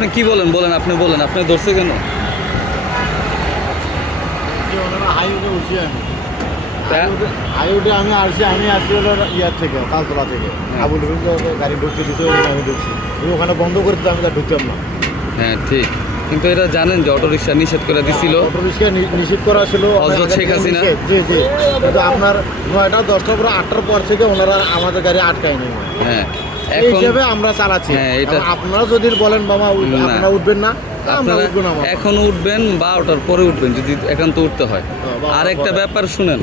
আপনি কি বলেন বলেন, আপনি বলেন, আপনি ধরছে কেন? হাইওয়ে উঠছি আমি তা? হাইওয়ে আমি আসছি হলো ইয়ার থেকে তালতলা থেকে আবুল গাড়ি ঢুকতে দিতে আমি ঢুকছি ওখানে বন্ধ করে দিতে আমি তা ঢুকতাম না। হ্যাঁ ঠিক, কিন্তু এটা জানেন যে অটো রিক্সা নিষেধ করে দিছিল অটো রিক্সা নিষেধ করা ছিল হযরত শেখ হাসিনা। জি জি, কিন্তু আপনার 9টা 10টার পর 8টার পর থেকে ওনারা আমাদের গাড়ি আটকায় নেই। হ্যাঁ এই এখন হিসেবে আমরা চালাচ্ছি। হ্যাঁ, এটা আপনারা যদি বলেন মামা আপনারা উঠবেন না, আমরা আপনারা উঠবো না মামা। এখন উঠবেন 12টার পরে উঠবেন যদি একান্ত উঠতে হয়। আর একটা ব্যাপার শুনেন,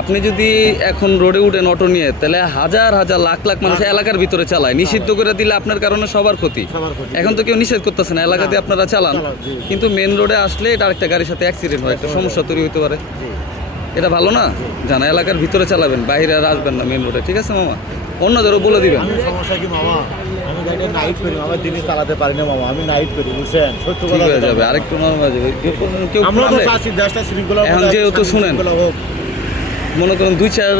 আপনি যদি এখন রোডে উঠেন অটো নিয়ে, তাহলে হাজার হাজার লাখ লাখ মানুষ এলাকার ভিতরে চালায়, নিষিদ্ধ করে দিলে আপনার কারণে সবার ক্ষতি। সবার ক্ষতি। এখন তো কেউ নিষেধ করতেছে না, এলাকাতে আপনারা চালান, জি। কিন্তু মেন রোডে আসলে এটা আরেকটা গাড়ির সাথে অ্যাক্সিডেন্ট হয়, একটা সমস্যা তৈরি হতে পারে। জি। এটা ভালো না, জানা এলাকার ভিতরে চালাবেন, বাইরে আর আসবেন না মেন রোডে, ঠিক আছে মামা? অন্যদেরও বলে দিবেন। আমি সমস্যা কি মামা, আমি গাড়িটা নাইট করি মামা, দিনে চালাতে পারি না মামা, আমি নাইট করি বুঝছেন, সত্য ঠিক কথা হয়ে যেটা। যাবে, আরেকটু নরমাল হয়ে যাবে। কেউ আমরা তো পারলে- চাচ্ছি দেশটা শৃঙ্খলা এখন যেহেতু শুনেন, হোক। মনে করেন 2-4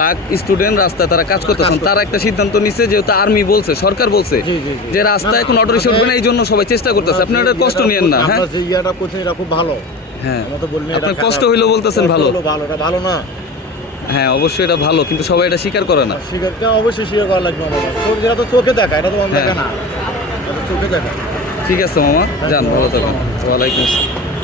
লাখ স্টুডেন্ট রাস্তায় তারা কাজ করতেছেন, তারা একটা সিদ্ধান্ত নিচ্ছে, যেহেতু আর্মি বলছে, সরকার বলছে জি, জি, জি। যে রাস্তায় এখন অটো রিক্সা উঠবে না, এই জন্য সবাই চেষ্টা করতেছে। আপনি এটা কষ্ট নিয়েন না। হ্যাঁ আমরা যে ইয়াটা করছি এটা খুব ভালো। হ্যাঁ, আমরা তো বলিনি এটা আপনার খারাপ। কষ্ট হইলেও বলতেছেন কষ্ট ভালো। হলো ভালো, এটা ভালো না। হ্যাঁ অবশ্যই এটা ভালো, কিন্তু সবাই এটা স্বীকার করে না। সিগারেটটা অবশ্যই স্বীকার করা লাগবে মামা, যেটা তো চোখে দেখা, এটা তো মন দেখা হ্যাঁ। না, এটা তো চোখে দেখা। ঠিক আছে মামা, যান, ভালো থাকবেন। ওয়ালাইকুম আসসালাম।